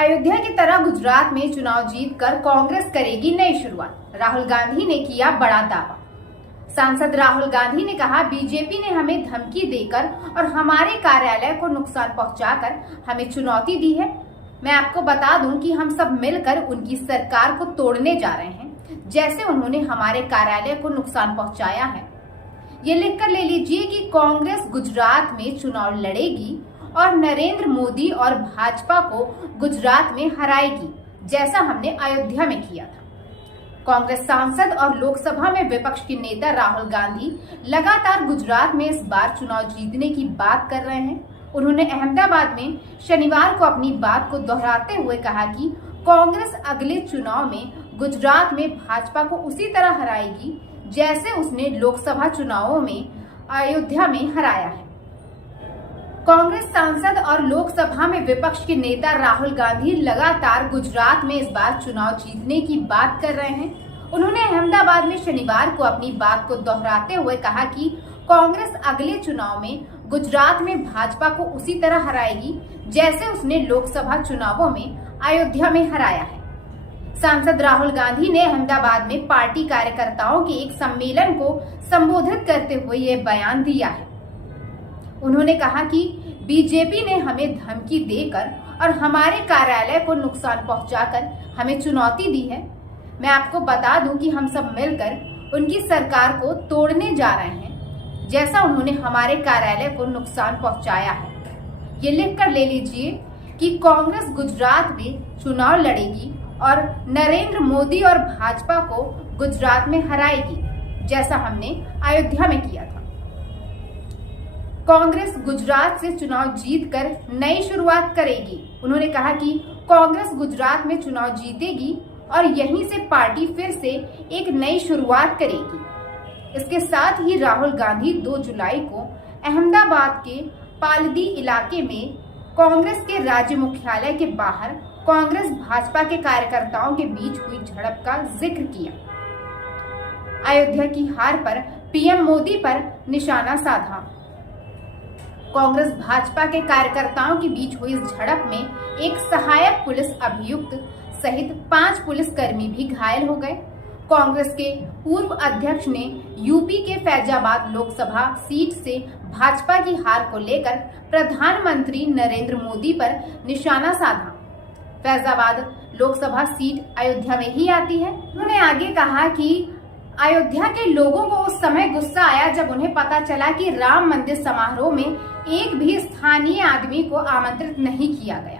अयोध्या की तरह गुजरात में चुनाव जीतकर कांग्रेस करेगी नई शुरुआत। राहुल गांधी ने किया बड़ा दावा। सांसद राहुल गांधी ने कहा, बीजेपी ने हमें धमकी देकर और हमारे कार्यालय को नुकसान पहुंचाकर हमें चुनौती दी है। मैं आपको बता दूं कि हम सब मिलकर उनकी सरकार को तोड़ने जा रहे हैं, जैसे उन्होंने हमारे कार्यालय को नुकसान पहुंचाया है। ये लिखकर ले लीजिए कि कांग्रेस गुजरात में चुनाव लड़ेगी और नरेंद्र मोदी और भाजपा को गुजरात में हराएगी, जैसा हमने अयोध्या में किया था। कांग्रेस सांसद और लोकसभा में विपक्ष के नेता राहुल गांधी लगातार गुजरात में इस बार चुनाव जीतने की बात कर रहे हैं। उन्होंने अहमदाबाद में शनिवार को अपनी बात को दोहराते हुए कहा कि कांग्रेस अगले चुनाव में गुजरात में भाजपा को उसी तरह हराएगी जैसे उसने लोकसभा चुनावों में अयोध्या में हराया है। कांग्रेस सांसद और लोकसभा में विपक्ष के नेता राहुल गांधी लगातार गुजरात में इस बार चुनाव जीतने की बात कर रहे हैं। उन्होंने अहमदाबाद में शनिवार को अपनी बात को दोहराते हुए कहा कि कांग्रेस अगले चुनाव में गुजरात में भाजपा को उसी तरह हराएगी जैसे उसने लोकसभा चुनावों में अयोध्या में हराया है। सांसद राहुल गांधी ने अहमदाबाद में पार्टी कार्यकर्ताओं के एक सम्मेलन को संबोधित करते हुए ये बयान दिया है। उन्होंने कहा कि बीजेपी ने हमें धमकी देकर और हमारे कार्यालय को नुकसान पहुंचाकर हमें चुनौती दी है। मैं आपको बता दूं कि हम सब मिलकर उनकी सरकार को तोड़ने जा रहे हैं, जैसा उन्होंने हमारे कार्यालय को नुकसान पहुंचाया है। ये लिखकर ले लीजिए कि कांग्रेस गुजरात में चुनाव लड़ेगी और नरेंद्र मोदी और भाजपा को गुजरात में हराएगी, जैसा हमने अयोध्या में किया था। कांग्रेस गुजरात से चुनाव जीतकर नई शुरुआत करेगी। उन्होंने कहा कि कांग्रेस गुजरात में चुनाव जीतेगी और यहीं से पार्टी फिर से एक नई शुरुआत करेगी। इसके साथ ही राहुल गांधी 2 जुलाई को अहमदाबाद के पालदी इलाके में कांग्रेस के राज्य मुख्यालय के बाहर कांग्रेस भाजपा के कार्यकर्ताओं के बीच हुई झड़प का जिक्र किया। अयोध्या की हार पर पीएम मोदी पर निशाना साधा। कांग्रेस भाजपा के कार्यकर्ताओं के बीच हुई इस झड़प में एक सहायक पुलिस अभियुक्त सहित 5 पुलिसकर्मी भी घायल हो गए। कांग्रेस के पूर्व अध्यक्ष ने यूपी के फैजाबाद लोकसभा सीट से भाजपा की हार को लेकर प्रधानमंत्री नरेंद्र मोदी पर निशाना साधा। फैजाबाद लोकसभा सीट अयोध्या में ही आती है। उन्होंने आगे कहा कि अयोध्या के लोगों को उस समय गुस्सा आया जब उन्हें पता चला कि राम मंदिर समारोह में एक भी स्थानीय आदमी को आमंत्रित नहीं किया गया।